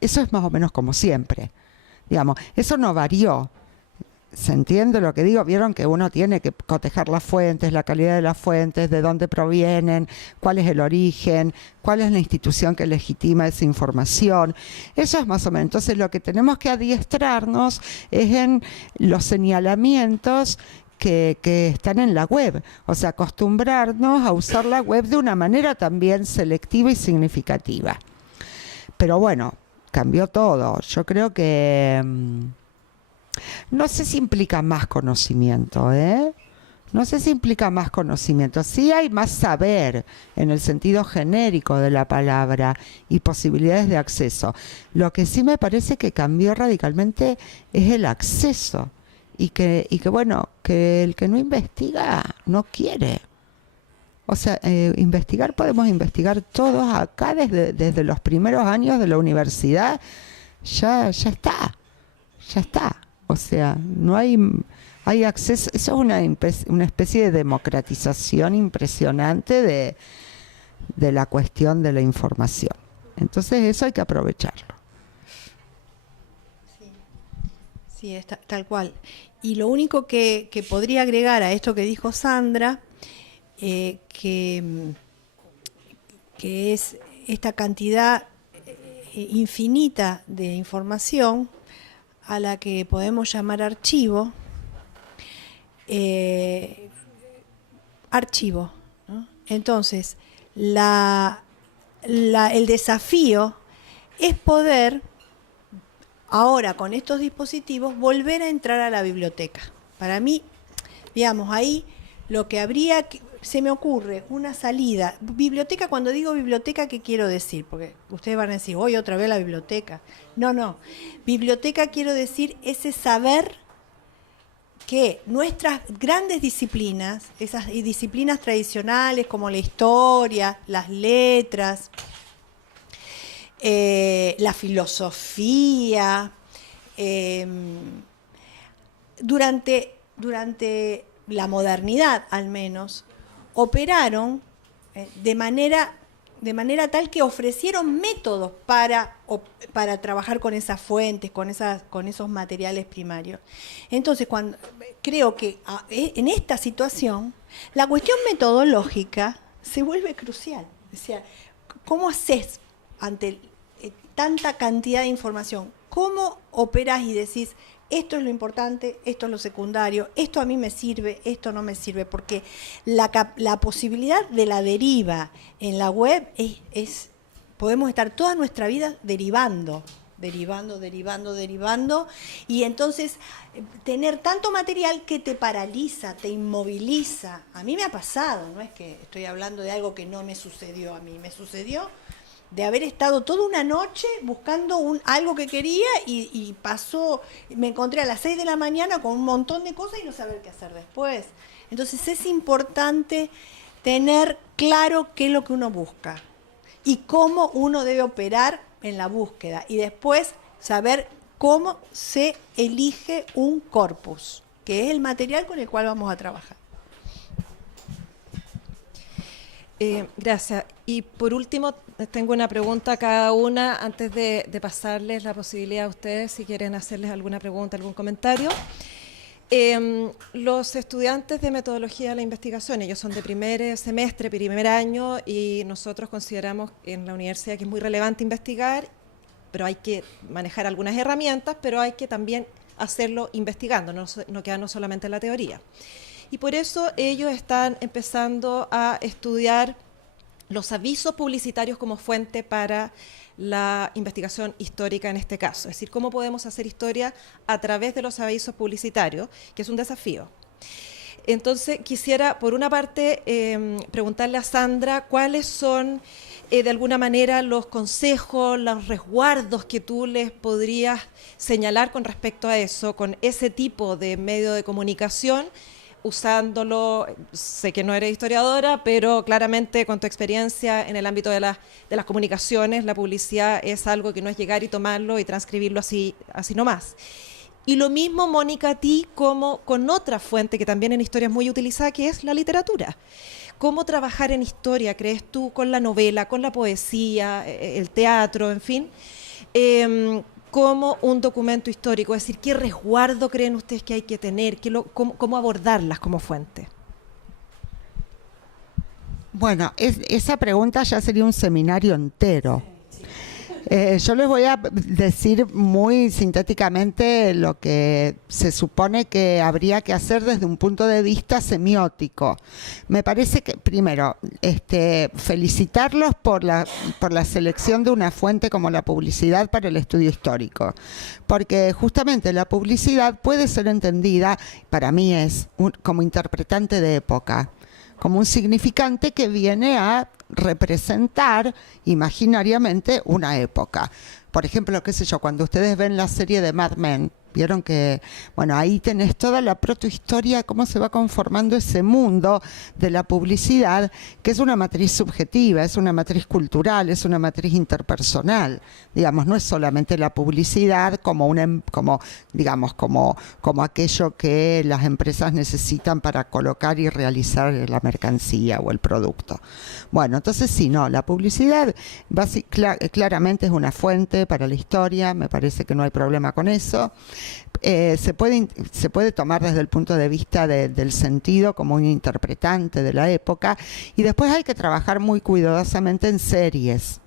eso es más o menos como siempre. Digamos, eso no varió. ¿Se entiende lo que digo? Vieron que uno tiene que cotejar las fuentes, la calidad de las fuentes, de dónde provienen, cuál es el origen, cuál es la institución que legitima esa información. Eso es más o menos. Entonces lo que tenemos que adiestrarnos es en los señalamientos que están en la web. O sea, acostumbrarnos a usar la web de una manera también selectiva y significativa. Pero bueno, cambió todo. Yo creo que... no sé si implica más conocimiento, ¿eh? No sé si implica más conocimiento. Sí hay más saber en el sentido genérico de la palabra y posibilidades de acceso. Lo que sí me parece que cambió radicalmente es el acceso. Y que bueno, que el que no investiga no quiere. O sea, investigar, podemos investigar todos acá desde los primeros años de la universidad. Ya está. O sea, no hay acceso. Eso es una especie de democratización impresionante de la cuestión de la información. Entonces eso hay que aprovecharlo. Sí, tal cual. Y lo único que podría agregar a esto que dijo Sandra, que es esta cantidad infinita de información a la que podemos llamar archivo, ¿no? Entonces, el desafío es poder, ahora con estos dispositivos, volver a entrar a la biblioteca. Para mí, digamos, ahí lo que habría que... Se me ocurre una salida. Biblioteca, cuando digo biblioteca, ¿qué quiero decir? Porque ustedes van a decir, hoy otra vez la biblioteca. No. Biblioteca quiero decir ese saber que nuestras grandes disciplinas, esas disciplinas tradicionales como la historia, las letras, la filosofía, durante la modernidad al menos, operaron de manera tal que ofrecieron métodos para trabajar con esas fuentes, con esos materiales primarios. Entonces, creo que en esta situación, la cuestión metodológica se vuelve crucial. O sea, ¿cómo haces ante tanta cantidad de información? ¿Cómo operás y decís, esto es lo importante, esto es lo secundario, esto a mí me sirve, esto no me sirve? Porque la posibilidad de la deriva en la web podemos estar toda nuestra vida derivando, y entonces tener tanto material que te paraliza, te inmoviliza. A mí me ha pasado, no es que estoy hablando de algo que no me sucedió a mí, me sucedió de haber estado toda una noche buscando algo que quería y me encontré a las 6 de la mañana con un montón de cosas y no saber qué hacer después. Entonces es importante tener claro qué es lo que uno busca y cómo uno debe operar en la búsqueda, y después saber cómo se elige un corpus, que es el material con el cual vamos a trabajar. Gracias. Y por último, tengo una pregunta a cada una antes de pasarles la posibilidad a ustedes si quieren hacerles alguna pregunta, algún comentario. Los estudiantes de metodología de la investigación, ellos son de primer semestre, primer año, y nosotros consideramos en la universidad que es muy relevante investigar, pero hay que manejar algunas herramientas, pero hay que también hacerlo investigando, no quedarnos solamente en la teoría. Y por eso ellos están empezando a estudiar los avisos publicitarios como fuente para la investigación histórica en este caso. Es decir, cómo podemos hacer historia a través de los avisos publicitarios, que es un desafío. Entonces, quisiera, por una parte, preguntarle a Sandra cuáles son, de alguna manera, los consejos, los resguardos que tú les podrías señalar con respecto a eso, con ese tipo de medio de comunicación, usándolo. Sé que no eres historiadora, pero claramente con tu experiencia en el ámbito de las comunicaciones, la publicidad es algo que no es llegar y tomarlo y transcribirlo así nomás. Y lo mismo, Mónica, a ti como con otra fuente que también en historia es muy utilizada, que es la literatura. ¿Cómo trabajar en historia, crees tú, con la novela, con la poesía, el teatro, en fin? como un documento histórico? Es decir, ¿qué resguardo creen ustedes que hay que tener? ¿Cómo abordarlas como fuente? Bueno, esa pregunta ya sería un seminario entero. Yo les voy a decir muy sintéticamente lo que se supone que habría que hacer desde un punto de vista semiótico. Me parece que, primero, felicitarlos por la selección de una fuente como la publicidad para el estudio histórico, porque justamente la publicidad puede ser entendida, para mí como interpretante de época, como un significante que viene a representar imaginariamente una época. Por ejemplo, qué sé yo, cuando ustedes ven la serie de Mad Men, vieron que, bueno, ahí tenés toda la protohistoria, cómo se va conformando ese mundo de la publicidad, que es una matriz subjetiva, es una matriz cultural, es una matriz interpersonal. Digamos, no es solamente la publicidad como aquello que las empresas necesitan para colocar y realizar la mercancía o el producto. Bueno, entonces sí, no, la publicidad claramente es una fuente para la historia, me parece que no hay problema con eso. Se puede tomar desde el punto de vista del sentido como un interpretante de la época, y después hay que trabajar muy cuidadosamente en series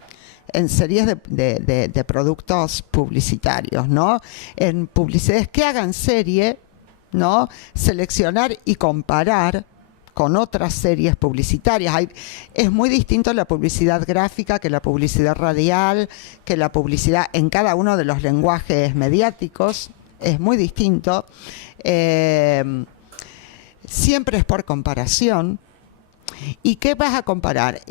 de productos publicitarios, ¿no? En publicidades que hagan serie, ¿no? Seleccionar y comparar con otras series publicitarias. Es muy distinto la publicidad gráfica que la publicidad radial, que la publicidad en cada uno de los lenguajes mediáticos. Es muy distinto. Siempre es por comparación. ¿Y qué vas a comparar?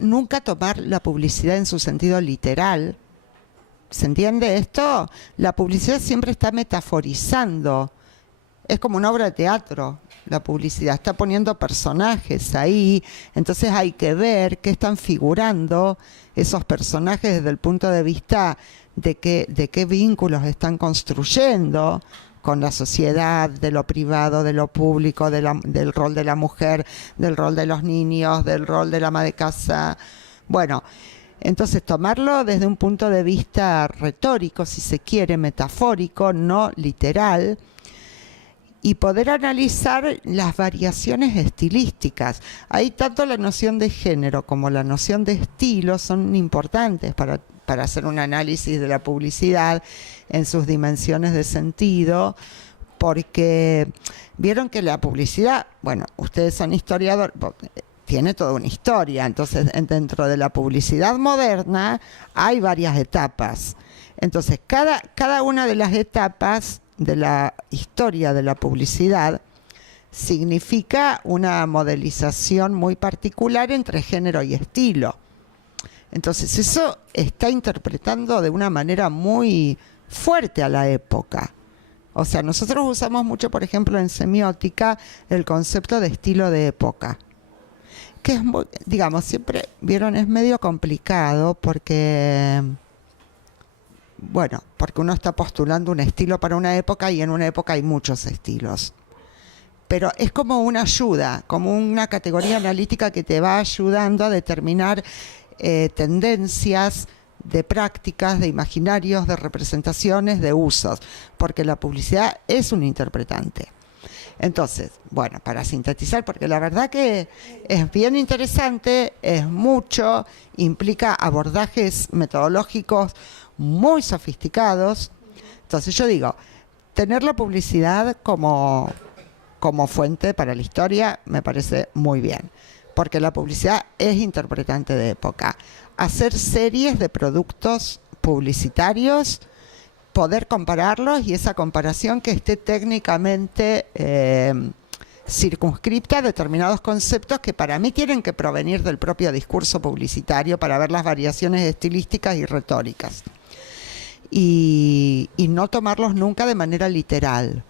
Nunca tomar la publicidad en su sentido literal. ¿Se entiende esto? La publicidad siempre está metaforizando. Es como una obra de teatro. La publicidad está poniendo personajes ahí, entonces hay que ver qué están figurando esos personajes desde el punto de vista de qué vínculos están construyendo con la sociedad, de lo privado, de lo público, del rol de la mujer, del rol de los niños, del rol del ama de casa. Bueno, entonces tomarlo desde un punto de vista retórico, si se quiere, metafórico, no literal, y poder analizar las variaciones estilísticas. Ahí tanto la noción de género como la noción de estilo son importantes para hacer un análisis de la publicidad en sus dimensiones de sentido, porque vieron que la publicidad, bueno, ustedes son historiadores, tiene toda una historia, entonces dentro de la publicidad moderna hay varias etapas. Entonces cada una de las etapas de la historia de la publicidad significa una modelización muy particular entre género y estilo. Entonces eso está interpretando de una manera muy fuerte a la época. O sea, nosotros usamos mucho, por ejemplo, en semiótica, el concepto de estilo de época, que es muy, digamos, siempre, vieron, es medio complicado porque uno está postulando un estilo para una época y en una época hay muchos estilos. Pero es como una ayuda, como una categoría analítica que te va ayudando a determinar tendencias de prácticas, de imaginarios, de representaciones, de usos, porque la publicidad es un interpretante. Entonces, bueno, para sintetizar, porque la verdad que es bien interesante, es mucho, implica abordajes metodológicos muy sofisticados. Entonces yo digo, tener la publicidad como fuente para la historia me parece muy bien, porque la publicidad es interpretante de época. Hacer series de productos publicitarios, poder compararlos y esa comparación que esté técnicamente circunscripta a determinados conceptos que para mí tienen que provenir del propio discurso publicitario para ver las variaciones estilísticas y retóricas. Y no tomarlos nunca de manera literal.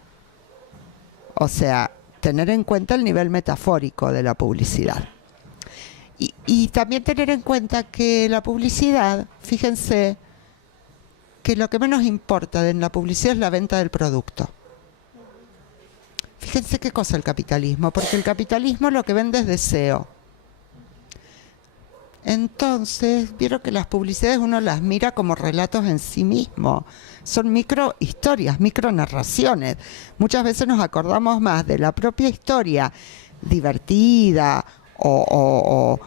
O sea, tener en cuenta el nivel metafórico de la publicidad. Y también tener en cuenta que la publicidad, fíjense, que lo que menos importa en la publicidad es la venta del producto. Fíjense qué cosa el capitalismo, porque el capitalismo lo que vende es deseo. Entonces, vieron que las publicidades uno las mira como relatos en sí mismo. Son microhistorias, micronarraciones. Muchas veces nos acordamos más de la propia historia divertida o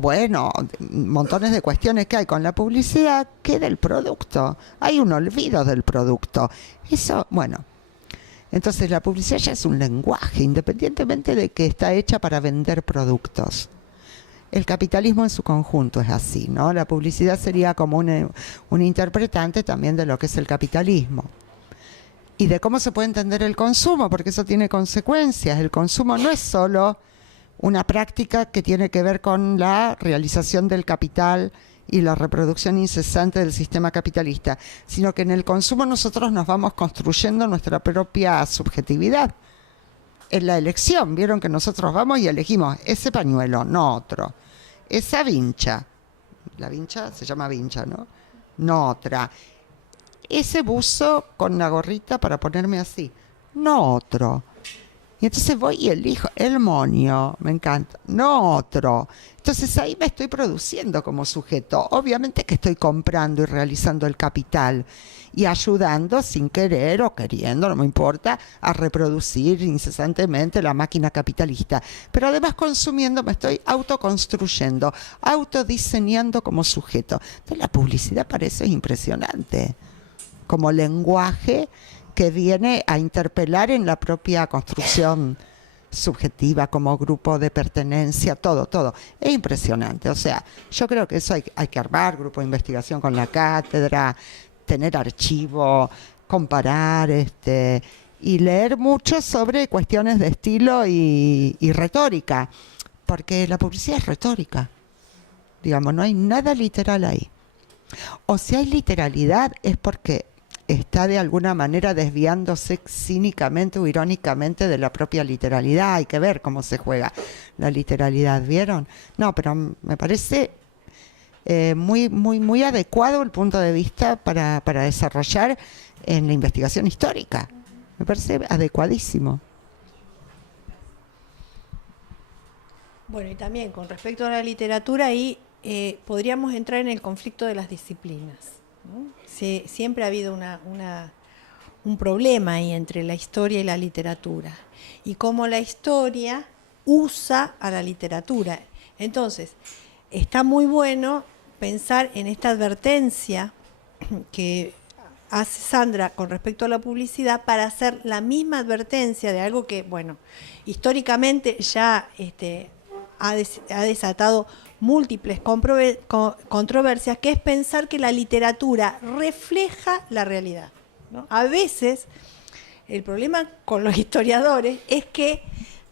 bueno, montones de cuestiones que hay con la publicidad que del producto. Hay un olvido del producto. Eso, bueno. Entonces la publicidad ya es un lenguaje, independientemente de que está hecha para vender productos. El capitalismo en su conjunto es así, ¿no? La publicidad sería como un interpretante también de lo que es el capitalismo. Y de cómo se puede entender el consumo, porque eso tiene consecuencias. El consumo no es solo una práctica que tiene que ver con la realización del capital y la reproducción incesante del sistema capitalista, sino que en el consumo nosotros nos vamos construyendo nuestra propia subjetividad. En la elección, vieron que nosotros vamos y elegimos ese pañuelo, no otro. Esa vincha, la vincha se llama vincha, ¿no? No otra. Ese buzo con la gorrita para ponerme así, no otro. Y entonces voy y elijo el moño, me encanta, no otro. Entonces ahí me estoy produciendo como sujeto. Obviamente que estoy comprando y realizando el capital y ayudando sin querer o queriendo, no me importa, a reproducir incesantemente la máquina capitalista. Pero además consumiendo me estoy autoconstruyendo, autodiseñando como sujeto. Entonces la publicidad para eso es impresionante, como lenguaje que viene a interpelar en la propia construcción subjetiva como grupo de pertenencia, todo. Es impresionante. O sea, yo creo que eso hay que armar, grupo de investigación con la cátedra, tener archivo, comparar, y leer mucho sobre cuestiones de estilo y retórica, porque la publicidad es retórica. Digamos, no hay nada literal ahí. O si hay literalidad es porque está de alguna manera desviándose cínicamente o irónicamente de la propia literalidad. Hay que ver cómo se juega la literalidad, ¿vieron? No, pero me parece muy adecuado el punto de vista para desarrollar en la investigación histórica. Me parece adecuadísimo. Bueno, y también con respecto a la literatura, ahí podríamos entrar en el conflicto de las disciplinas, ¿no? Siempre ha habido un problema ahí entre la historia y la literatura, y cómo la historia usa a la literatura. Entonces, está muy bueno pensar en esta advertencia que hace Sandra con respecto a la publicidad para hacer la misma advertencia de algo que, bueno, históricamente ya ha desatado múltiples controversias, que es pensar que la literatura refleja la realidad, ¿no? A veces el problema con los historiadores es que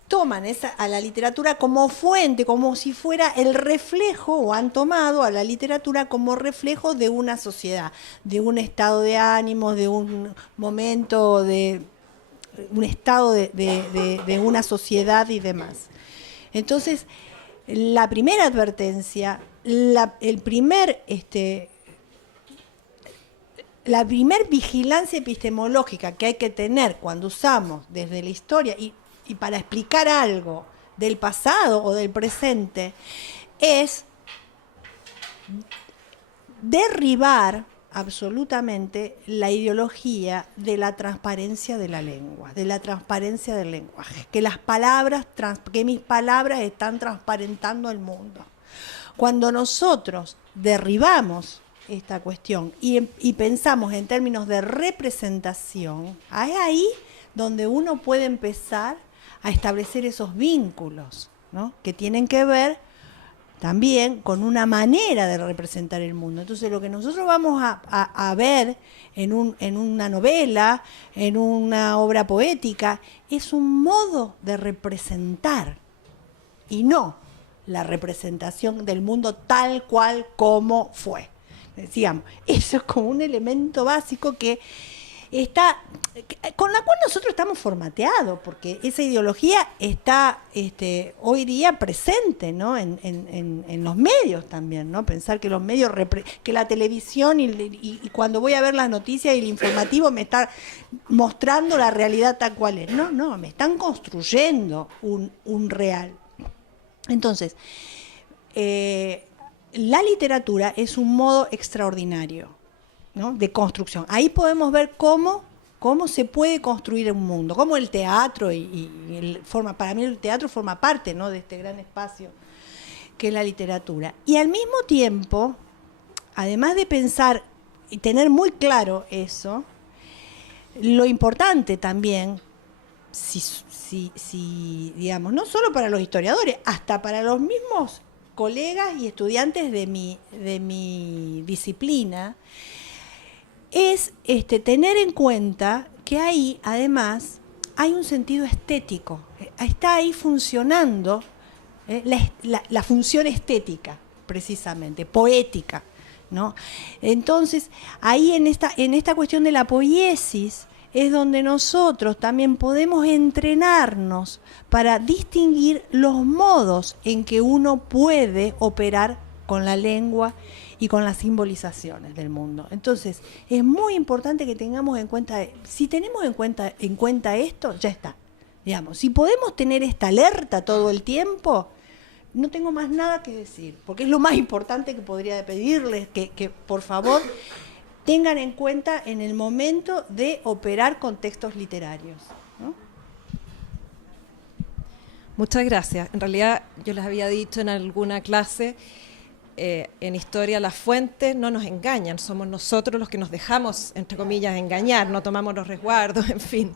toman a la literatura como fuente, como si fuera el reflejo, o han tomado a la literatura como reflejo de una sociedad, de un estado de ánimos, de un momento, de un estado de una sociedad y demás. Entonces, la primera advertencia, la primer vigilancia epistemológica que hay que tener cuando usamos desde la historia y para explicar algo del pasado o del presente, es derribar absolutamente la ideología de la transparencia de la lengua, de la transparencia del lenguaje, que mis palabras están transparentando el mundo. Cuando nosotros derribamos esta cuestión y pensamos en términos de representación, es ahí donde uno puede empezar a establecer esos vínculos, ¿no? Que tienen que ver también con una manera de representar el mundo. Entonces, lo que nosotros vamos a ver en una novela, en una obra poética, es un modo de representar y no la representación del mundo tal cual como fue. Digamos, eso es como un elemento básico con la cual nosotros estamos formateados, porque esa ideología está hoy día presente, ¿no? en los medios también, ¿no? Pensar que los medios, que la televisión y cuando voy a ver las noticias y el informativo me está mostrando la realidad tal cual es. No, me están construyendo un real. Entonces, la literatura es un modo extraordinario, ¿no?, de construcción. Ahí podemos ver cómo se puede construir un mundo, cómo el teatro, para mí el teatro forma parte, ¿no?, de este gran espacio que es la literatura. Y al mismo tiempo, además de pensar y tener muy claro eso, lo importante también, digamos, no solo para los historiadores, hasta para los mismos colegas y estudiantes de mi disciplina, es tener en cuenta que ahí, además, hay un sentido estético. Está ahí funcionando la función estética, precisamente, poética, ¿no? Entonces, ahí en esta cuestión de la poiesis es donde nosotros también podemos entrenarnos para distinguir los modos en que uno puede operar con la lengua y con las simbolizaciones del mundo. Entonces, es muy importante que tengamos en cuenta, si tenemos en cuenta esto, ya está. Digamos, si podemos tener esta alerta todo el tiempo, no tengo más nada que decir, porque es lo más importante que podría pedirles, que por favor tengan en cuenta en el momento de operar con textos literarios, ¿no? Muchas gracias. En realidad, yo les había dicho en alguna clase, en historia las fuentes no nos engañan, somos nosotros los que nos dejamos, entre comillas, engañar, no tomamos los resguardos, en fin.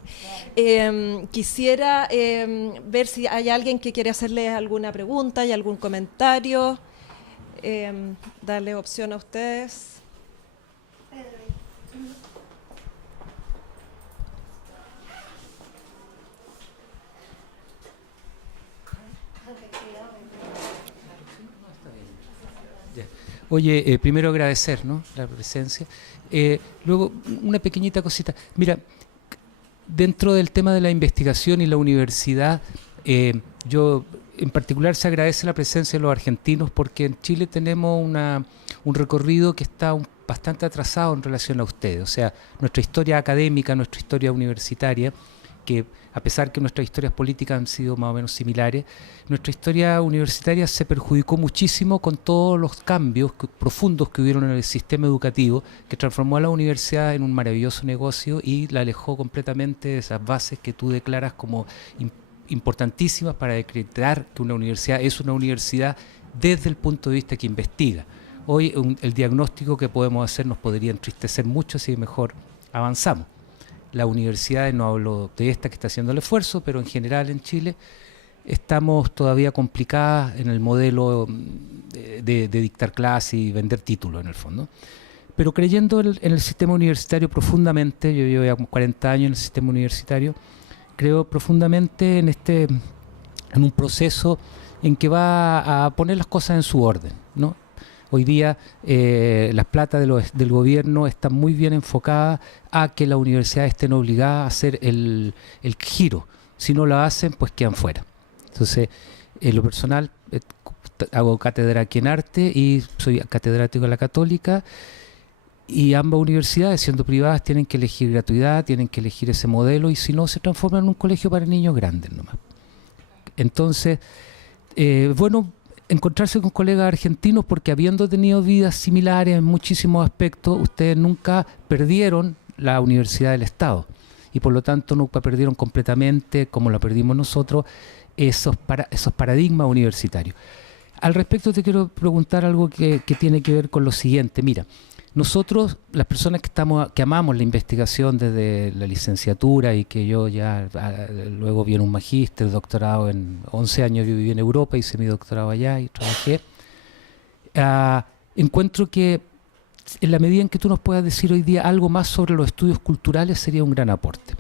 Quisiera ver si hay alguien que quiere hacerle alguna pregunta y algún comentario. Darle opción a ustedes. Oye, primero agradecer, ¿no?, la presencia. Luego, una pequeñita cosita. Mira, dentro del tema de la investigación y la universidad, yo en particular se agradece la presencia de los argentinos porque en Chile tenemos un recorrido que está bastante atrasado en relación a ustedes. O sea, nuestra historia académica, nuestra historia universitaria, que a pesar que nuestras historias políticas han sido más o menos similares, nuestra historia universitaria se perjudicó muchísimo con todos los cambios profundos que hubieron en el sistema educativo, que transformó a la universidad en un maravilloso negocio y la alejó completamente de esas bases que tú declaras como importantísimas para decretar que una universidad es una universidad desde el punto de vista que investiga. Hoy el diagnóstico que podemos hacer nos podría entristecer mucho si mejor avanzamos. Las universidades, no hablo de esta que está haciendo el esfuerzo, pero en general en Chile estamos todavía complicadas en el modelo de dictar clases y vender títulos en el fondo. Pero creyendo en el sistema universitario profundamente, yo llevo ya 40 años en el sistema universitario, creo profundamente en un proceso en que va a poner las cosas en su orden, ¿no? Hoy día las plata del gobierno están muy bien enfocadas a que las universidades estén obligadas a hacer el giro. Si no lo hacen, pues quedan fuera. Entonces, en lo personal, hago cátedra aquí en arte y soy catedrático de la Católica, y ambas universidades, siendo privadas, tienen que elegir gratuidad, tienen que elegir ese modelo, y si no, se transforman en un colegio para niños grandes nomás. Entonces, bueno, encontrarse con colegas argentinos, porque habiendo tenido vidas similares en muchísimos aspectos, ustedes nunca perdieron la Universidad del Estado y por lo tanto nunca perdieron completamente, como lo perdimos nosotros, esos paradigmas universitarios. Al respecto te quiero preguntar algo que tiene que ver con lo siguiente. Mira, nosotros, las personas que amamos la investigación desde la licenciatura, y que yo ya luego vi en un magíster, doctorado en 11 años, yo viví en Europa, hice mi doctorado allá y trabajé, encuentro que en la medida en que tú nos puedas decir hoy día algo más sobre los estudios culturales sería un gran aporte.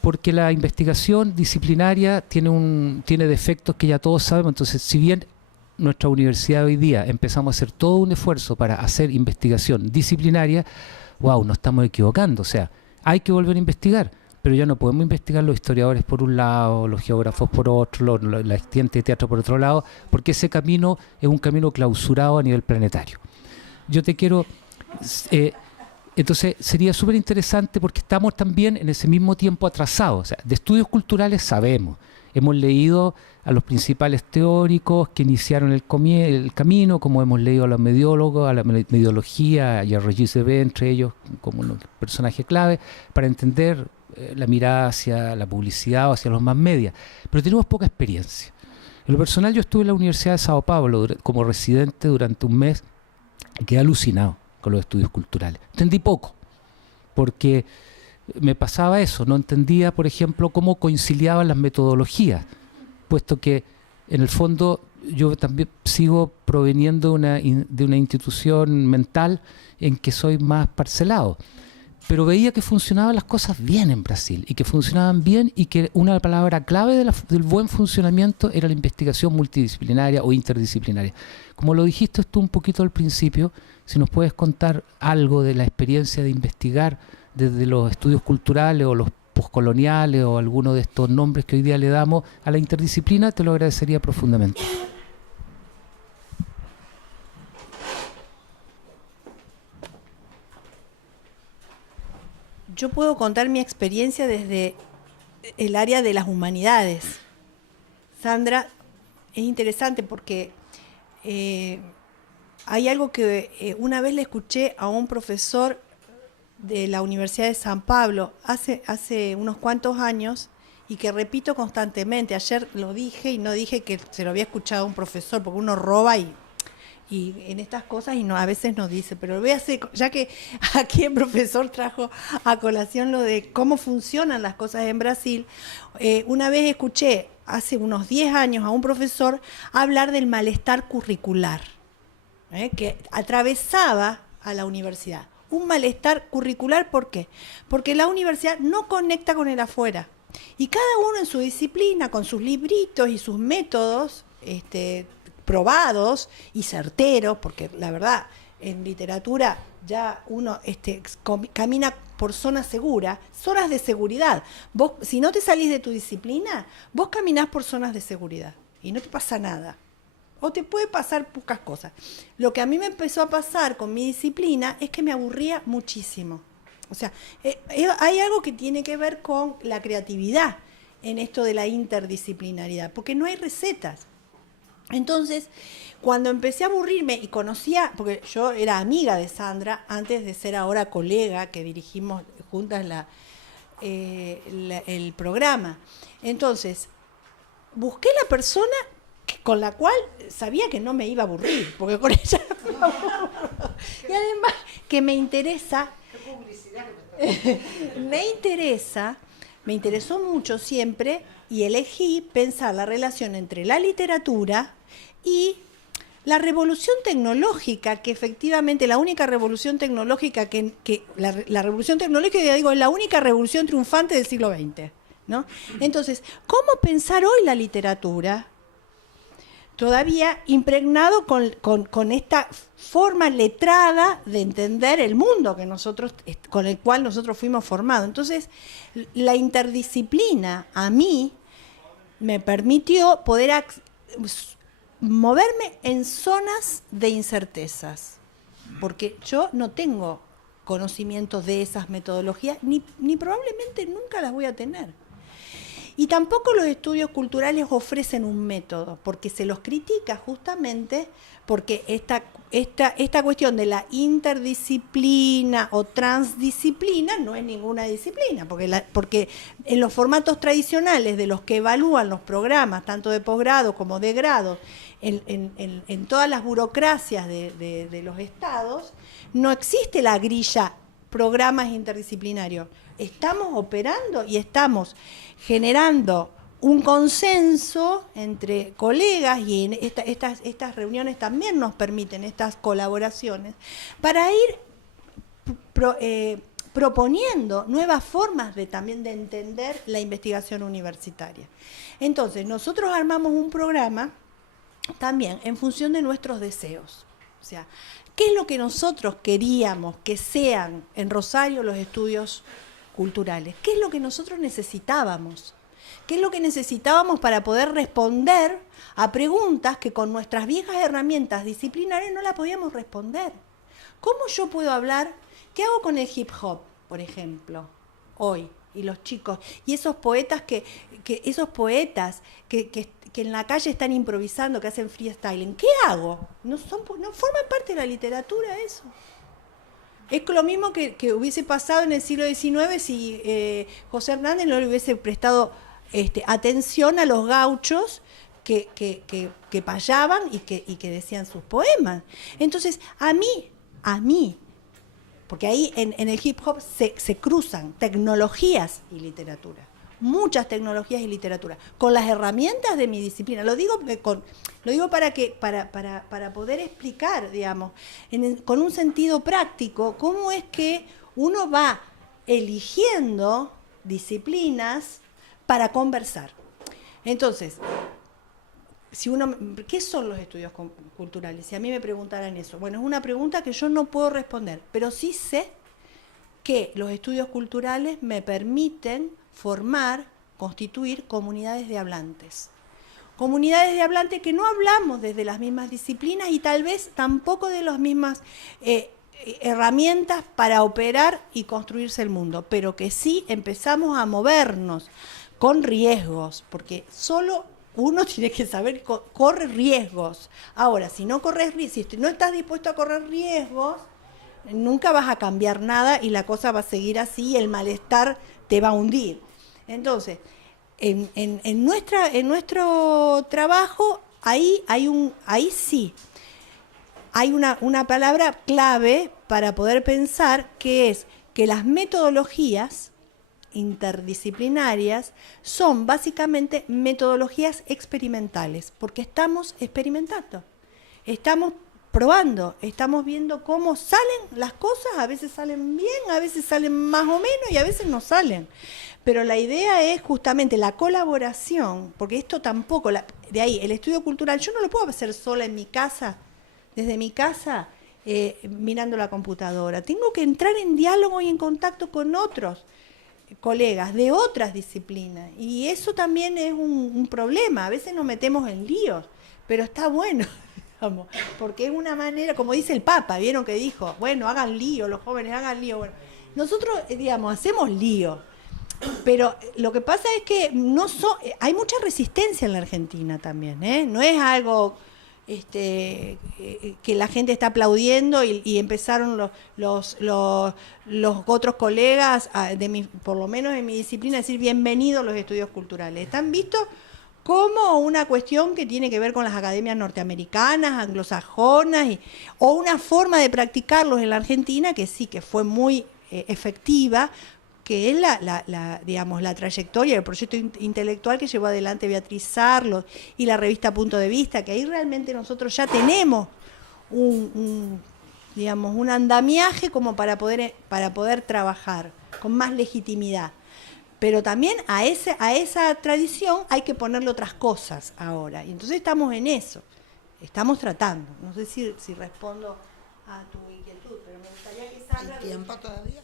Porque la investigación disciplinaria tiene defectos que ya todos sabemos. Entonces, si bien nuestra universidad hoy día empezamos a hacer todo un esfuerzo para hacer investigación disciplinaria, wow, nos estamos equivocando. O sea, hay que volver a investigar, pero ya no podemos investigar los historiadores por un lado, los geógrafos por otro, la estudiante de teatro por otro lado, porque ese camino es un camino clausurado a nivel planetario. Yo te quiero... entonces sería súper interesante, porque estamos también en ese mismo tiempo atrasados. O sea, de estudios culturales sabemos, Hemos leído a los principales teóricos que iniciaron el camino, como hemos leído a los mediólogos, a la mediología y a Regis Debé, entre ellos como un personaje clave, para entender la mirada hacia la publicidad o hacia los más media. Pero tenemos poca experiencia. En lo personal, yo estuve en la Universidad de Sao Paulo como residente durante un mes y quedé alucinado con los estudios culturales. Entendí poco, porque me pasaba eso, no entendía, por ejemplo, cómo conciliaban las metodologías, puesto que en el fondo yo también sigo proveniendo de una institución mental en que soy más parcelado. Pero veía que funcionaban las cosas bien en Brasil, y que funcionaban bien, y que una palabra clave del buen funcionamiento era la investigación multidisciplinaria o interdisciplinaria. Como lo dijiste tú un poquito al principio, si nos puedes contar algo de la experiencia de investigar desde los estudios culturales o los poscoloniales o alguno de estos nombres que hoy día le damos a la interdisciplina, te lo agradecería profundamente. Yo puedo contar mi experiencia desde el área de las humanidades. Sandra, es interesante porque hay algo que una vez le escuché a un profesor de la Universidad de San Pablo hace unos cuantos años, y que repito constantemente. Ayer lo dije y no dije que se lo había escuchado a un profesor, porque uno roba y en estas cosas y no, a veces no dice, pero lo voy a hacer, ya que aquí el profesor trajo a colación lo de cómo funcionan las cosas en Brasil. Una vez escuché hace unos 10 años a un profesor hablar del malestar curricular, que atravesaba a la universidad. Un malestar curricular, ¿por qué? Porque la universidad no conecta con el afuera. Y cada uno en su disciplina, con sus libritos y sus métodos probados y certeros, porque la verdad, en literatura ya uno camina por zonas seguras, zonas de seguridad. Vos, si no te salís de tu disciplina, vos caminás por zonas de seguridad y no te pasa nada. O te puede pasar pocas cosas. Lo que a mí me empezó a pasar con mi disciplina es que me aburría muchísimo. O sea, hay algo que tiene que ver con la creatividad en esto de la interdisciplinaridad, porque no hay recetas. Entonces, cuando empecé a aburrirme y conocía, porque yo era amiga de Sandra, antes de ser ahora colega, que dirigimos juntas el programa. Entonces, busqué la persona con la cual sabía que no me iba a aburrir, porque con ella y además que me interesó mucho siempre, y elegí pensar la relación entre la literatura y la revolución tecnológica, que efectivamente la única revolución tecnológica la revolución tecnológica, digo, es la única revolución triunfante del siglo XX, ¿no? Entonces, ¿cómo pensar hoy la literatura? Todavía impregnado con esta forma letrada de entender el mundo con el cual nosotros fuimos formados. Entonces, la interdisciplina a mí me permitió poder moverme en zonas de incertezas, porque yo no tengo conocimiento de esas metodologías, ni probablemente nunca las voy a tener. Y tampoco los estudios culturales ofrecen un método, porque se los critica justamente porque esta cuestión de la interdisciplina o transdisciplina no es ninguna disciplina, porque en los formatos tradicionales de los que evalúan los programas, tanto de posgrado como de grado, en todas las burocracias de los estados, no existe la grilla programas interdisciplinarios. Estamos operando y estamos generando un consenso entre colegas, y en estas reuniones también nos permiten estas colaboraciones para ir proponiendo nuevas formas también de entender la investigación universitaria. Entonces, nosotros armamos un programa también en función de nuestros deseos. O sea, ¿qué es lo que nosotros queríamos que sean en Rosario los estudios culturales? ¿Qué es lo que nosotros necesitábamos? ¿Qué es lo que necesitábamos para poder responder a preguntas que con nuestras viejas herramientas disciplinares no las podíamos responder? ¿Cómo yo puedo hablar? ¿Qué hago con el hip hop, por ejemplo, hoy? y los chicos, y esos poetas esos poetas que en la calle están improvisando, que hacen freestyling, ¿qué hago? No forman parte de la literatura eso. Es lo mismo que hubiese pasado en el siglo XIX si José Hernández no le hubiese prestado atención a los gauchos que payaban y que decían sus poemas. Entonces, a mí, porque ahí en el hip hop se cruzan tecnologías y literatura, muchas tecnologías y literatura, con las herramientas de mi disciplina. Lo digo para poder explicar, digamos, con un sentido práctico, cómo es que uno va eligiendo disciplinas para conversar. Entonces, ¿qué son los estudios culturales? Si a mí me preguntaran eso, bueno, es una pregunta que yo no puedo responder, pero sí sé que los estudios culturales me permiten constituir comunidades de hablantes. Comunidades de hablantes que no hablamos desde las mismas disciplinas y tal vez tampoco de las mismas herramientas para operar y construirse el mundo, pero que sí empezamos a movernos con riesgos, porque solo uno tiene que saber, corre riesgos. Ahora, si no estás dispuesto a correr riesgos, nunca vas a cambiar nada y la cosa va a seguir así y el malestar te va a hundir. Entonces, en nuestro trabajo, ahí sí, hay una palabra clave para poder pensar, que es que las metodologías interdisciplinarias son básicamente metodologías experimentales, porque estamos experimentando, estamos probando, estamos viendo cómo salen las cosas, a veces salen bien, a veces salen más o menos y a veces no salen. Pero la idea es justamente la colaboración, porque esto tampoco, de ahí, el estudio cultural, yo no lo puedo hacer sola en mi casa, desde mi casa, mirando la computadora. Tengo que entrar en diálogo y en contacto con otros colegas de otras disciplinas, y eso también es un problema. A veces nos metemos en líos, pero está bueno, digamos, porque es una manera, como dice el Papa, vieron que dijo, bueno, hagan lío, los jóvenes hagan lío. Bueno, nosotros, digamos, hacemos lío, pero lo que pasa es que hay mucha resistencia en la Argentina también, ¿eh? No es algo que la gente está aplaudiendo y empezaron los otros colegas, por lo menos en mi disciplina, a decir bienvenidos a los estudios culturales. Están vistos como una cuestión que tiene que ver con las academias norteamericanas, anglosajonas, o una forma de practicarlos en la Argentina que sí, que fue muy efectiva, que es digamos, la trayectoria, el proyecto intelectual que llevó adelante Beatriz Sarlos y la revista Punto de Vista, que ahí realmente nosotros ya tenemos digamos, un andamiaje como para poder trabajar con más legitimidad. Pero también a esa tradición hay que ponerle otras cosas ahora. Y entonces estamos en eso, estamos tratando. No sé si respondo a tu inquietud, pero me gustaría que Sandra... ¿Hay tiempo todavía?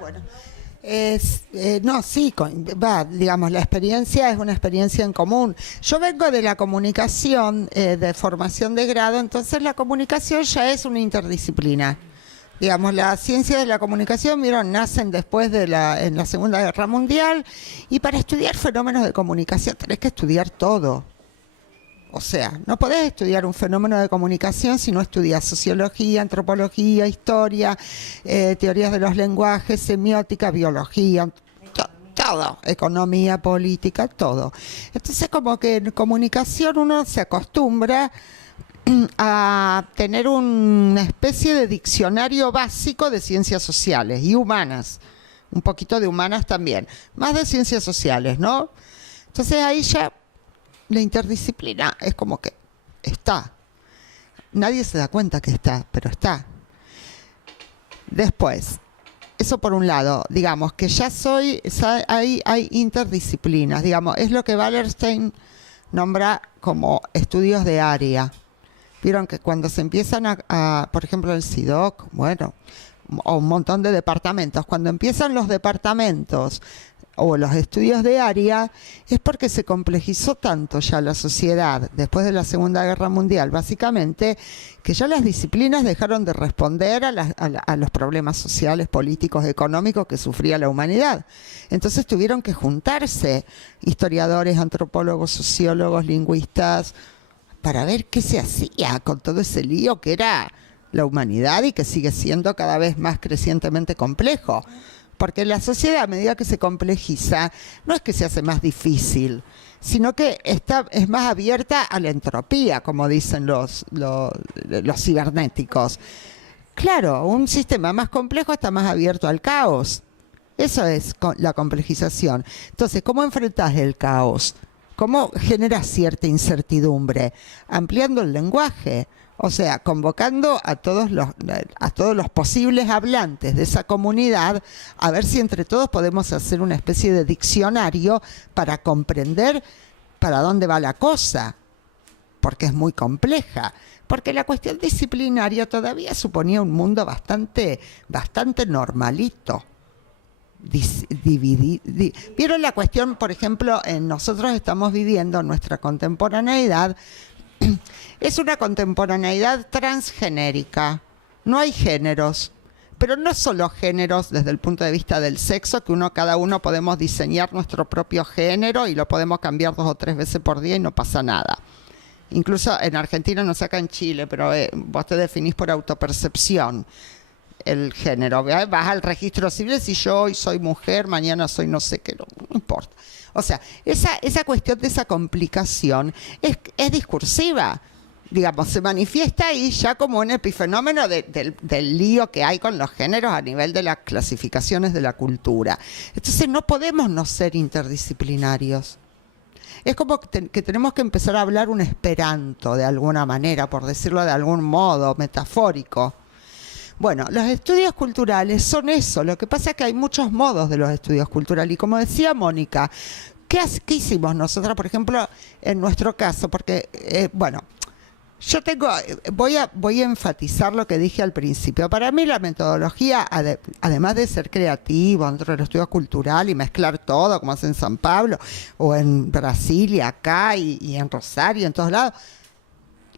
Bueno. No, sí, digamos, la experiencia es una experiencia en común. Yo vengo de la comunicación, de formación de grado, entonces la comunicación ya es una interdisciplina. Digamos, las ciencias de la comunicación, nacen después en la Segunda Guerra Mundial, y para estudiar fenómenos de comunicación tenés que estudiar todo. O sea, no podés estudiar un fenómeno de comunicación si no estudias sociología, antropología, historia, teorías de los lenguajes, semiótica, biología, todo, economía, política, todo. Entonces, como que en comunicación uno se acostumbra a tener una especie de diccionario básico de ciencias sociales y humanas, un poquito de humanas también, más de ciencias sociales, ¿no? Entonces ahí ya la interdisciplina es como que está. Nadie se da cuenta que está, pero está. Después, eso por un lado, digamos, que ya hay interdisciplinas, digamos, es lo que Wallerstein nombra como estudios de área. Vieron que cuando se empiezan por ejemplo, el CIDOC, bueno, o un montón de departamentos, cuando empiezan los departamentos o los estudios de área, es porque se complejizó tanto ya la sociedad después de la Segunda Guerra Mundial, básicamente, que ya las disciplinas dejaron de responder a los problemas sociales, políticos, económicos que sufría la humanidad. Entonces tuvieron que juntarse historiadores, antropólogos, sociólogos, lingüistas, para ver qué se hacía con todo ese lío que era la humanidad y que sigue siendo cada vez más crecientemente complejo. Porque la sociedad, a medida que se complejiza, no es que se hace más difícil, sino que es más abierta a la entropía, como dicen los cibernéticos. Claro, un sistema más complejo está más abierto al caos. Eso es la complejización. Entonces, ¿cómo enfrentás el caos? ¿Cómo generas cierta incertidumbre? Ampliando el lenguaje. O sea, convocando a todos los posibles hablantes de esa comunidad, a ver si entre todos podemos hacer una especie de diccionario para comprender para dónde va la cosa, porque es muy compleja. Porque la cuestión disciplinaria todavía suponía un mundo bastante normalito. ¿Vieron la cuestión, por ejemplo, nosotros estamos viviendo nuestra contemporaneidad? Es una contemporaneidad transgenérica, no hay géneros, pero no solo géneros desde el punto de vista del sexo, que cada uno podemos diseñar nuestro propio género y lo podemos cambiar 2 o 3 veces por día y no pasa nada. Incluso en Argentina, no sé acá en Chile, pero vos te definís por autopercepción el género. Vas al registro civil y yo hoy soy mujer, mañana soy no sé qué, no importa. O sea, esa cuestión de esa complicación es discursiva, digamos, se manifiesta ahí ya como un epifenómeno del lío que hay con los géneros a nivel de las clasificaciones de la cultura. Entonces no podemos no ser interdisciplinarios. Es como que tenemos que empezar a hablar un esperanto de alguna manera, por decirlo de algún modo metafórico. Bueno, los estudios culturales son eso. Lo que pasa es que hay muchos modos de los estudios culturales. Y como decía Mónica, ¿qué hicimos nosotros, por ejemplo, en nuestro caso? Porque, yo voy a enfatizar lo que dije al principio. Para mí la metodología, además de ser creativo dentro del estudio cultural y mezclar todo, como hace en San Pablo, o en Brasil y acá, y en Rosario, en todos lados,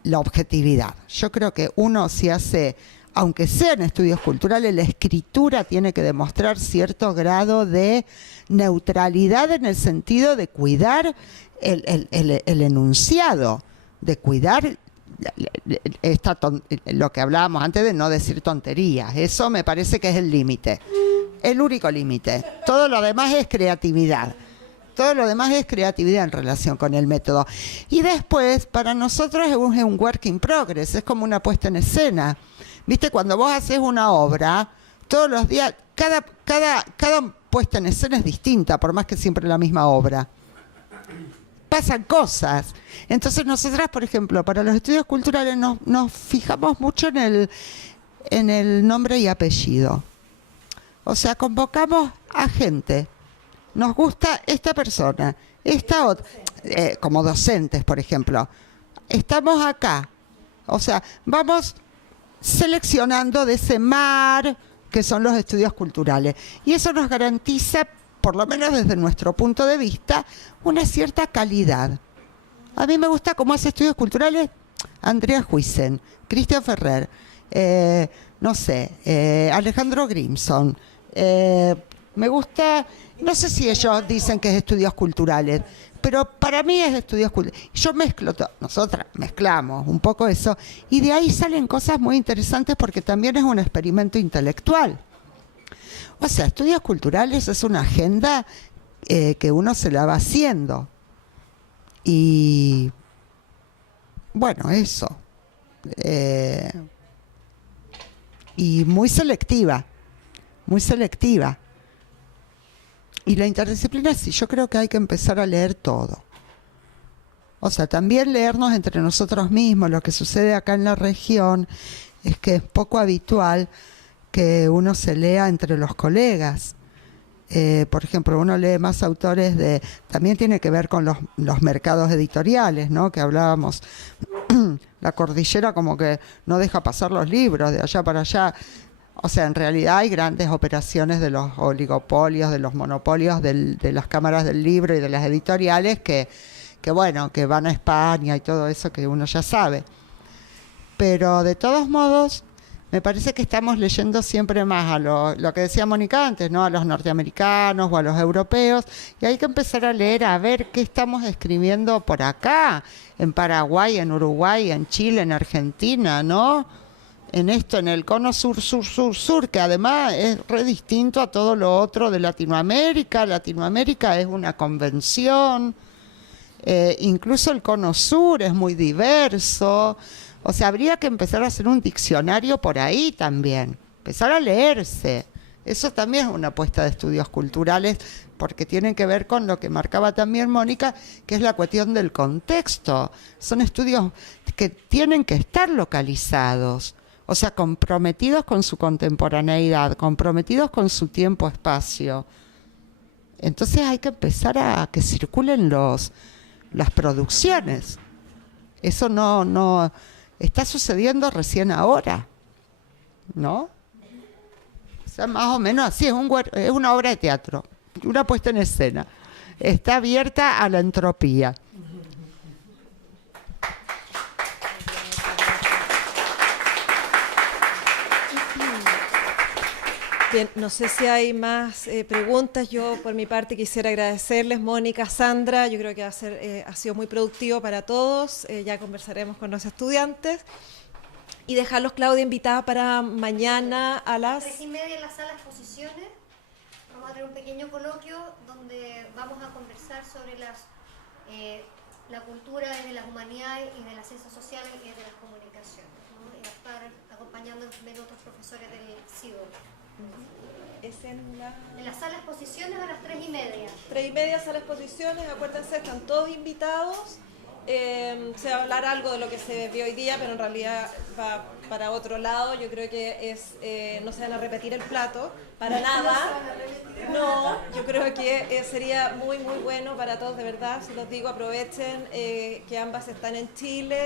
la objetividad. Yo creo que uno si hace... Aunque sean estudios culturales, la escritura tiene que demostrar cierto grado de neutralidad en el sentido de cuidar el enunciado, de cuidar lo que hablábamos antes de no decir tonterías. Eso me parece que es el límite, el único límite. Todo lo demás es creatividad. Todo lo demás es creatividad en relación con el método. Y después, para nosotros es un work in progress, es como una puesta en escena. ¿Viste? Cuando vos haces una obra, todos los días, cada puesta en escena es distinta, por más que siempre la misma obra. Pasan cosas. Entonces nosotras, por ejemplo, para los estudios culturales nos fijamos mucho en el nombre y apellido. O sea, convocamos a gente. Nos gusta esta persona, esta otra, como docentes, por ejemplo. Estamos acá. O sea, vamos seleccionando de ese mar que son los estudios culturales. Y eso nos garantiza, por lo menos desde nuestro punto de vista, una cierta calidad. A mí me gusta cómo hace estudios culturales Andrea Huisen, Cristian Ferrer, Alejandro Grimson. Me gusta, no sé si ellos dicen que es estudios culturales, pero para mí es estudios culturales. Yo mezclo todo, nosotras mezclamos un poco eso, y de ahí salen cosas muy interesantes porque también es un experimento intelectual. O sea, estudios culturales es una agenda que uno se la va haciendo. Y bueno, eso. Y muy selectiva. Muy selectiva. Y la interdisciplina sí, yo creo que hay que empezar a leer todo. O sea, también leernos entre nosotros mismos. Lo que sucede acá en la región es que es poco habitual que uno se lea entre los colegas. Por ejemplo, uno lee más autores también tiene que ver con los mercados editoriales, ¿no? Que hablábamos. La cordillera como que no deja pasar los libros de allá para allá. O sea, en realidad hay grandes operaciones de los oligopolios, de los monopolios de las cámaras del libro y de las editoriales que bueno, que van a España y todo eso que uno ya sabe. Pero de todos modos, me parece que estamos leyendo siempre más a lo que decía Mónica antes, ¿no? A los norteamericanos o a los europeos, y hay que empezar a leer, a ver qué estamos escribiendo por acá, en Paraguay, en Uruguay, en Chile, en Argentina, ¿no? En esto, en el cono sur, que además es re distinto a todo lo otro de Latinoamérica. Latinoamérica es una convención, incluso el cono sur es muy diverso. O sea, habría que empezar a hacer un diccionario por ahí también, empezar a leerse. Eso también es una apuesta de estudios culturales, porque tienen que ver con lo que marcaba también Mónica, que es la cuestión del contexto. Son estudios que tienen que estar localizados, o sea, comprometidos con su contemporaneidad, comprometidos con su tiempo-espacio. Entonces hay que empezar a que circulen las producciones. Eso no está sucediendo recién ahora, ¿no? O sea, más o menos así, es una obra de teatro, una puesta en escena. Está abierta a la entropía. Bien, no sé si hay más preguntas. Yo, por mi parte, quisiera agradecerles, Mónica, Sandra. Yo creo que ha sido muy productivo para todos. Ya conversaremos con los estudiantes. Y dejarlos, Claudia, invitada para mañana a las 3:30 en la sala de exposiciones. Vamos a tener un pequeño coloquio donde vamos a conversar sobre la cultura desde las humanidades y de las ciencias sociales y de las comunicaciones, ¿no? Y va a estar acompañando también otros profesores del CIDO. Es en la sala de exposiciones a las 3:30. 3:30, sala de exposiciones. Acuérdense, están todos invitados. Se va a hablar algo de lo que se vio hoy día, pero en realidad va para otro lado. Yo creo que no se van a repetir el plato para nada. No, yo creo que sería muy, muy bueno para todos, de verdad. Se los digo, aprovechen que ambas están en Chile.